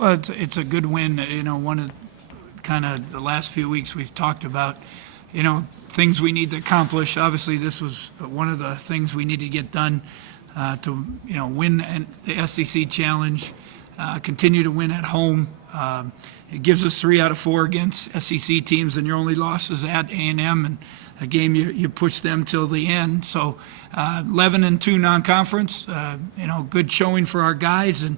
Well, it's a good win. One of kind of the last few weeks we've talked about, things we need to accomplish. Obviously, this was one of the things we need to get done to, win the SEC Challenge, continue to win at home. It gives us 3 out of 4 against SEC teams, and your only loss is at A&M, and a game you push them till the end. So 11-2 non-conference, good showing for our guys, and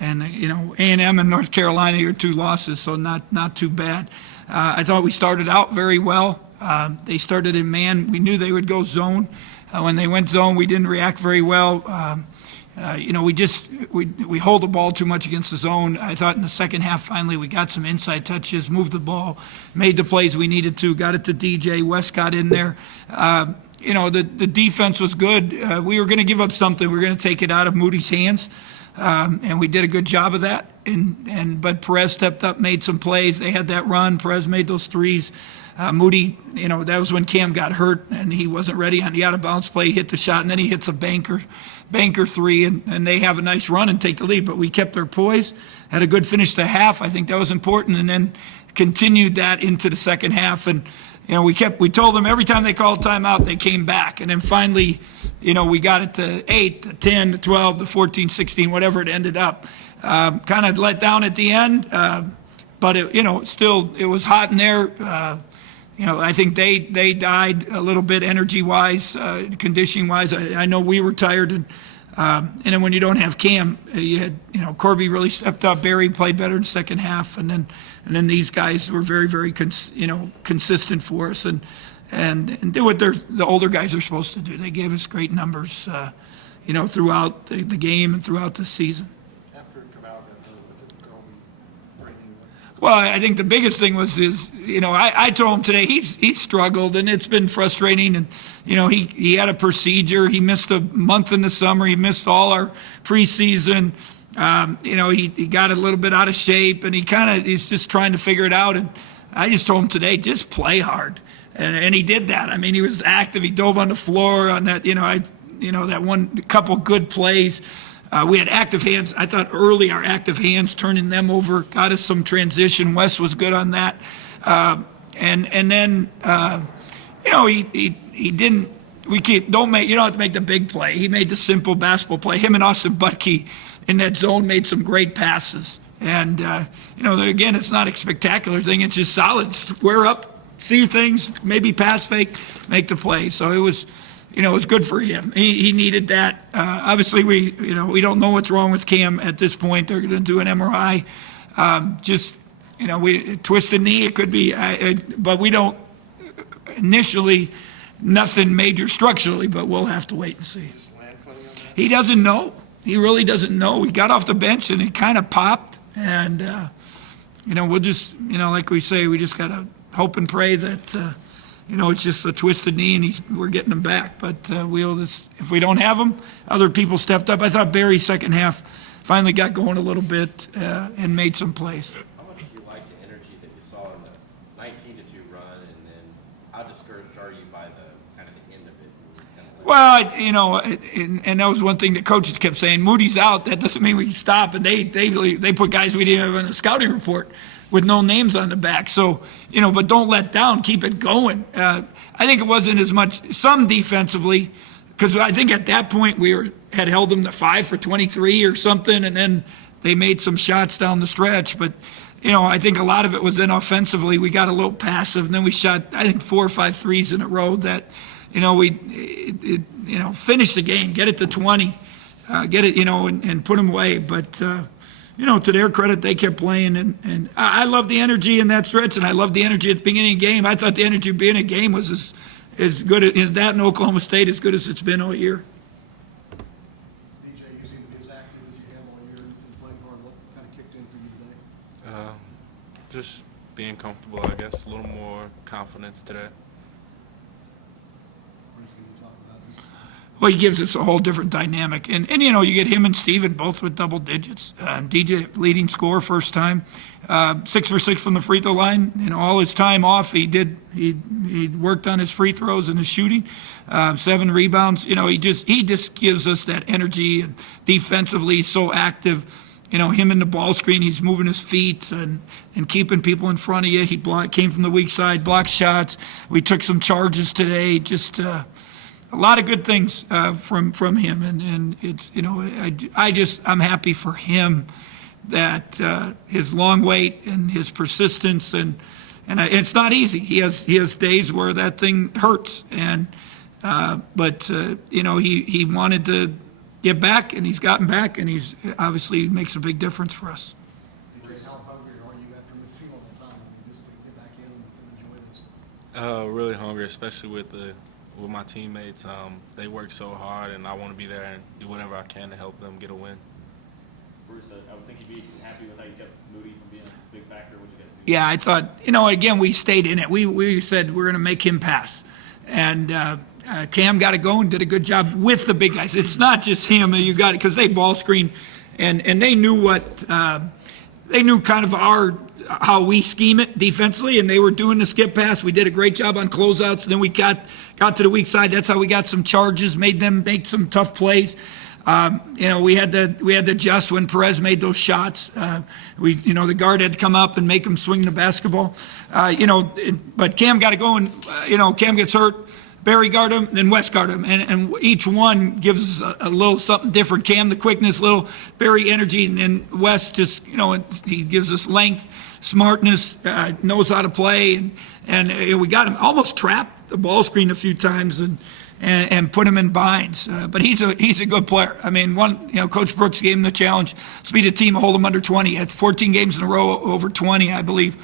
A&M and North Carolina are 2 losses, so not too bad. I thought we started out very well. They started in man. We knew they would go zone. When they went zone, we didn't react very well. We hold the ball too much against the zone. I thought in the second half, finally, we got some inside touches, moved the ball, made the plays we needed to, got it to DJ. West got in there. The defense was good. We were going to give up something. We were going to take it out of Moody's hands, and we did a good job of that. But Perez stepped up, made some plays. They had that run. Perez made those threes. Moody, that was when Cam got hurt and he wasn't ready on the out-of-bounds play. He hit the shot, and then he hits a banker three, and they have a nice run and take the lead. But we kept our poise, had a good finish to half. I think that was important, and then continued that into the second half. And we told them every time they called timeout, they came back. And then finally, we got it to 8, to 10, to 12, to 14, 16, whatever it ended up. Kind of let down at the end, but it was hot in there. I think they died a little bit energy-wise, conditioning-wise. I know we were tired, and then when you don't have Cam, you had Corby really stepped up. Barry played better in the second half, and then these guys were very, very consistent for us, and did what the older guys are supposed to do. They gave us great numbers, throughout the game and throughout the season. Well, I think the biggest thing was I told him today he's struggled, and it's been frustrating. And he had a procedure. He missed a month in the summer. He missed all our preseason. He got a little bit out of shape, and he's just trying to figure it out. And I just told him today, just play hard, and he did that. I mean, he was active. He dove on the floor on that. That one couple good plays. We had active hands. I thought early our active hands, turning them over, got us some transition. Wes was good on that. And then, he didn't, you don't have to make the big play. He made the simple basketball play. Him and Austin Butke in that zone made some great passes. And, again, it's not a spectacular thing. It's just solid. Square up, see things, maybe pass fake, make the play. So it was good for him. He needed that. Obviously, we don't know what's wrong with Cam at this point. They're going to do an MRI. We twisted knee. It could be, but we don't initially nothing major structurally. But we'll have to wait and see. He doesn't know. He really doesn't know. He got off the bench and it kind of popped. And we'll just like we say, we just got to hope and pray that. It's just a twisted knee, and we're getting him back. But if we don't have him, other people stepped up. I thought Barry second half finally got going a little bit and made some plays. How much did you like the energy that you saw in the 19-2 run, and then how discouraged are you by the kind of the end of it? Well, and that was one thing that coaches kept saying. Moody's out. That doesn't mean we can stop. And they put guys we didn't have in the scouting report with no names on the back. So, but don't let down. Keep it going. I think it wasn't as much, some defensively, because I think at that point we had held them to 5 for 23 or something, and then they made some shots down the stretch. But, I think a lot of it was then offensively. We got a little passive, and then we shot, I think, 4 or 5 threes in a row that, finish the game, get it to 20, get it, and put them away. But, to their credit, they kept playing, and I love the energy in that stretch, and I love the energy at the beginning of the game. I thought the energy at the beginning of the game was as good as that in Oklahoma State, as good as it's been all year. DJ, you seem to be as active as you have all year in playing hard. What kind of kicked in for you today? Just being comfortable, I guess. A little more confidence today. Well, he gives us a whole different dynamic. And you get him and Steven both with double digits. DJ, leading scorer, first time. 6 for 6 from the free throw line. All his time off, he worked on his free throws and his shooting. 7 rebounds. He just gives us that energy. And defensively, he's so active. him in the ball screen, he's moving his feet and keeping people in front of you. He came from the weak side, blocked shots. We took some charges today. Just a lot of good things from him, and it's I'm happy for him that his long wait and his persistence and it's not easy. He has days where that thing hurts, but he wanted to get back, and he's gotten back, and he's obviously makes a big difference for us. DJ, how hungry are you after missing all the time? Just to get back in and enjoy this? Really hungry, especially with my teammates. They work so hard, and I want to be there and do whatever I can to help them get a win. Bruce, I would think you'd be happy with how you kept Moody from being a big factor. What'd you guys do? Yeah, I thought, again, we stayed in it. We said we're going to make him pass. And Cam got to go and did a good job with the big guys. It's not just him. You got it because they ball screen, and they knew they knew kind of how we scheme it defensively, and they were doing the skip pass. We did a great job on closeouts, and then we got to the weak side. That's how we got some charges, made them make some tough plays. We had to adjust when Perez made those shots. The guard had to come up and make him swing the basketball. But Cam got to go, and Cam gets hurt. Barry guard him, then West guard him, and each one gives us a little something different. Cam the quickness, little Barry energy, and then West just he gives us length, smartness, knows how to play, and we got him almost trapped the ball screen a few times and put him in binds. But he's a good player. I mean, Coach Brooks gave him the challenge, speed a team, hold him under 20. At 14 games in a row over 20, I believe.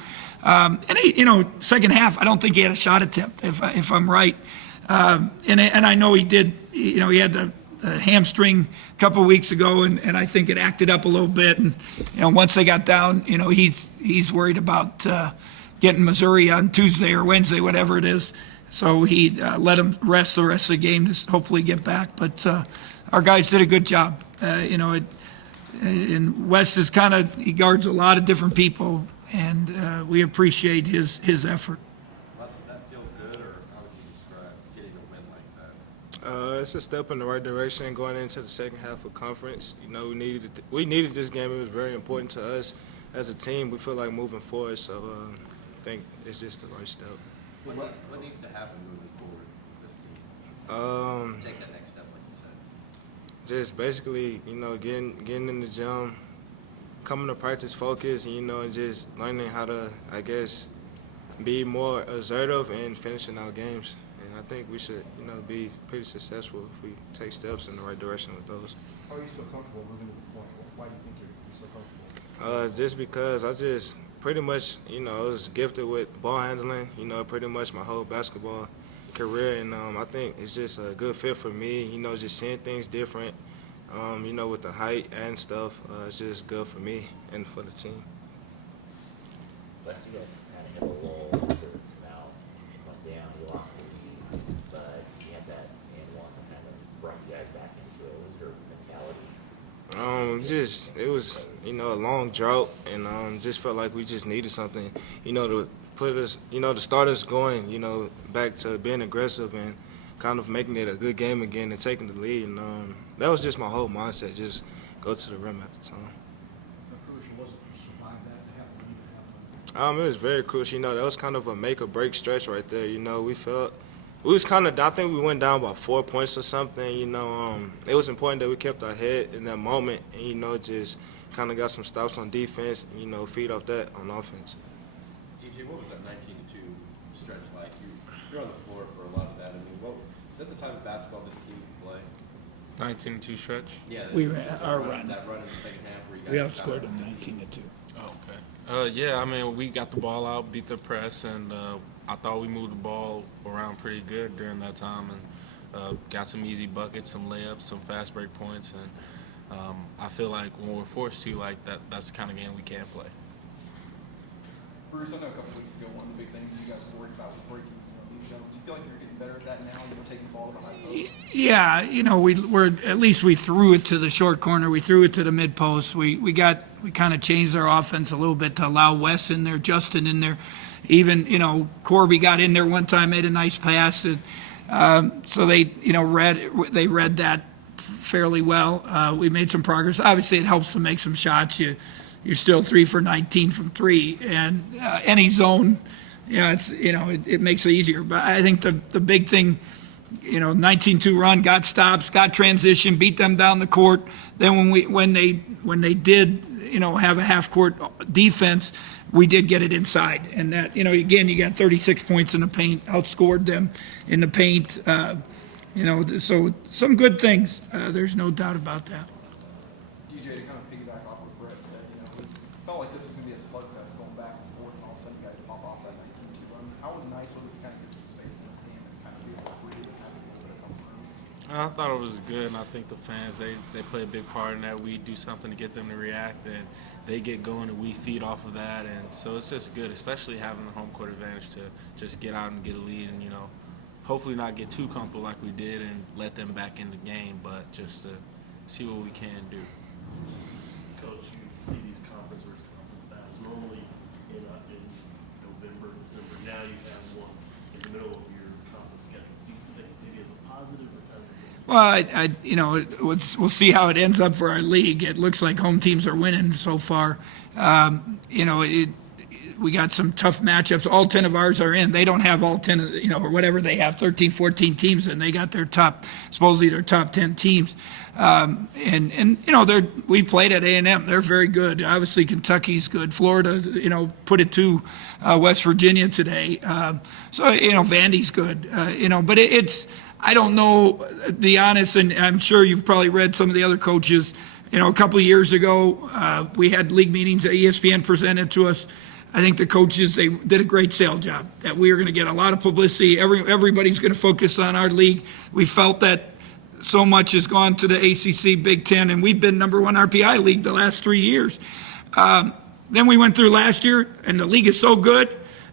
And he, second half, I don't think he had a shot attempt, if I'm right. And I know he did. He had the hamstring a couple of weeks ago, and I think it acted up a little bit. And once they got down, he's worried about getting Missouri on Tuesday or Wednesday, whatever it is. So he let him rest the rest of the game to hopefully get back. But our guys did a good job. And Wes is he guards a lot of different people, and we appreciate his effort. Does that feel good, or how would you describe getting a win like that? It's a step in the right direction going into the second half of conference. We needed this game. It was very important to us as a team. We feel like moving forward, so I think it's just the right step. What needs to happen moving forward with this team? Take that next step, like you said. Just basically, getting in the gym, coming to practice focused, and just learning how to, I guess, be more assertive and finishing our games. And I think we should, be pretty successful if we take steps in the right direction with those. How are you so comfortable moving to the point? Why do you think you're so comfortable? Just because I just pretty much, I was gifted with ball handling, pretty much my whole basketball career. And I think it's just a good fit for me, just seeing things different, with the height and stuff. It's just good for me and for the team. Wes, you guys kind of hit a lull after now went down. You lost the lead, but you had that and one that kind of brought you guys back into it. What was your mentality? It was, a long drought, and just felt like we just needed something, to put us, to start us going, back to being aggressive and kind of making it a good game again and taking the lead. And that was just my whole mindset, just go to the rim at the time. How crucial was it to survive that, to have the lead at halftime? It was very crucial. That was kind of a make or break stretch right there. We was kind of, I think we went down by 4 points or something. It was important that we kept our head in that moment and, just kind of got some stops on defense, feed off that on offense. DJ, what was that 19-2 stretch like? You're on the floor for a lot of that. I mean, is that the type of basketball this team can play? 19-2 stretch? Yeah. Our run. That run in the second half where you guys We shot outscored up them 15. 19-2. Oh, okay. Yeah, I mean, we got the ball out, beat the press, and I thought we moved the ball around pretty good during that time and got some easy buckets, some layups, some fast break points, and I feel like when we're forced to, that's the kind of game we can play. Bruce, I know a couple weeks ago, one of the big things you guys were worried about was breaking these zones. Do you feel like you're getting better at that now? You're taking the ball to the high post? Yeah, we threw it to the short corner. We threw it to the mid post. We kind of changed our offense a little bit to allow Wes in there, Justin in there. Even, Corby got in there one time, made a nice pass. So they read that fairly well. We made some progress. Obviously, it helps to make some shots. You're still 3 for 19 from 3, and any zone, it makes it easier. But I think the big thing, 19-2 run, got stops, got transition, beat them down the court. Then when they did, have a half court defense, we did get it inside. And that, again, you got 36 points in the paint, outscored them in the paint. So some good things. There's no doubt about that. DJ, to kind of piggyback off what Brett said, it felt like this was going to be a slugfest going back and forth, and all of a sudden you guys pop off that 19-2 run. How nice was it to kind of get some space in this game and kind of be able to breathe and have some little bit of comfort? I thought it was good, and I think the fans, they play a big part in that. We do something to get them to react, and they get going, and we feed off of that. And so it's just good, especially having the home court advantage to just get out and get a lead and, hopefully not get too comfortable like we did and let them back in the game, but just to see what we can do. Coach, you see these conference versus conference battles normally in November, December. Now you have one in the middle of your conference schedule. Do you think maybe as a positive or time? Well, we'll see how it ends up for our league. It looks like home teams are winning so far. We got some tough matchups. All 10 of ours are in. They don't have all 10, or whatever they have, 13, 14 teams, and they got supposedly their top 10 teams. We played at A&M. They're very good. Obviously, Kentucky's good. Florida, put it to West Virginia today. Vandy's good. But I don't know, to be honest, and I'm sure you've probably read some of the other coaches. A couple of years ago, we had league meetings that ESPN presented to us. I think the coaches, they did a great sales job, that we are going to get a lot of publicity. Everybody's going to focus on our league. We felt that so much has gone to the ACC, Big Ten, and we've been number 1 RPI league the last 3 years. Then we went through last year, and the league is so good.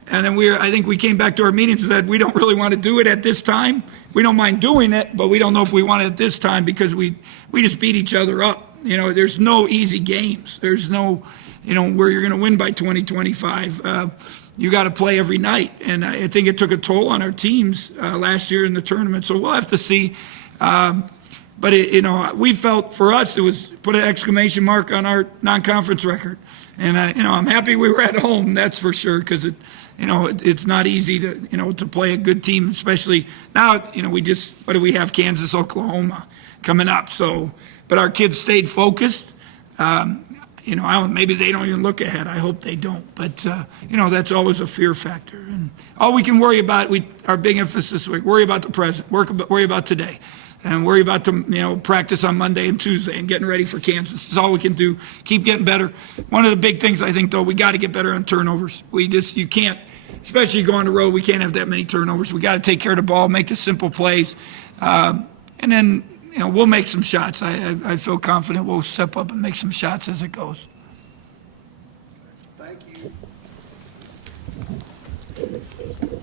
And then I think we came back to our meetings and said, we don't really want to do it at this time. We don't mind doing it, but we don't know if we want it at this time because we just beat each other up. There's no easy games. There's no, where you're going to win by 20, 25. You got to play every night. And I think it took a toll on our teams last year in the tournament. So we'll have to see. But we felt for us, it was put an exclamation mark on our non-conference record. And I'm happy we were at home, that's for sure, because it's not easy to play a good team, especially now. What do we have? Kansas, Oklahoma coming up. So, but our kids stayed focused. Maybe they don't even look ahead. I hope they don't. But that's always a fear factor. And all we can worry about, our big emphasis, we worry about the present, worry about today. And worry about the practice on Monday and Tuesday and getting ready for Kansas. This is all we can do. Keep getting better. One of the big things I think, though, we got to get better on turnovers. You can't, especially going on the road, we can't have that many turnovers. We got to take care of the ball, make the simple plays, and then we'll make some shots. I feel confident we'll step up and make some shots as it goes. Thank you.